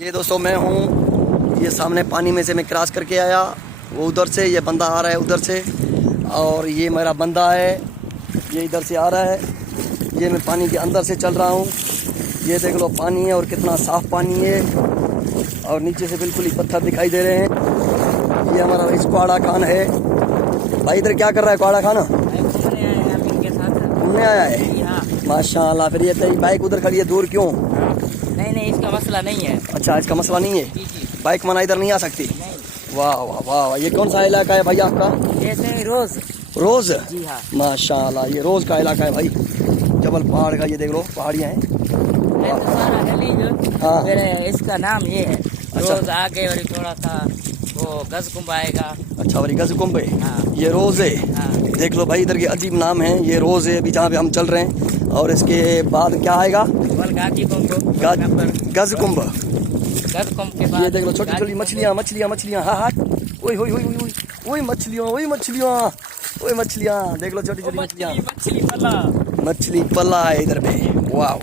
ये दोस्तों मैं हूँ, ये सामने पानी में से मैं क्रॉस करके आया, वो उधर से, ये बंदा आ रहा है उधर से, और ये मेरा बंदा है, ये इधर से आ रहा है, ये मैं पानी के अंदर से चल रहा हूँ। ये देख लो पानी है और कितना साफ पानी है, और नीचे से बिल्कुल ही पत्थर दिखाई दे रहे हैं। ये हमारा इस क्वाड़ा खान है। भाई इधर क्या कर रहा है क्वाड़ा खाना? घूमने आया है। माशाल्लाह। फिर ये तेरी बाइक उधर खड़ी है, दूर क्यों? नहीं, इसका मसला नहीं है। अच्छा, इसका मसला नहीं है। जी। बाइक मना इधर नहीं आ सकती। नहीं। वाह वाह वाह। ये कौन सा इलाका है भाई आपका? जैसे रोज। रोज? जी हाँ। माशाल्लाह, ये रोज का इलाका है भाई, जबल पहाड़ का। ये देख लो पहाड़ियाँ हैं। हाँ। फिर इसका नाम ये है। अच्छा। रोज आगे और थोड़ा सा वो गजकुंभ आएगा। अच्छा, वही गजकुंभ है। हाँ। ये रोज है। हाँ। देख लो भाई, इधर के अजीब नाम है। ये रोज है अभी जहाँ पे हम चल रहे हैं, और इसके बाद क्या आएगा? गजकुंभ। गजकुंभ के बाद ये देख लो छोटी छोटी मछलियाँ। हाँ हाँ। ओए ओए ओए ओए ओए मछलियाँ। देख लो छोटी छोटी मछलियाँ। मछली पला। मछली पला है इधर पे। वाह।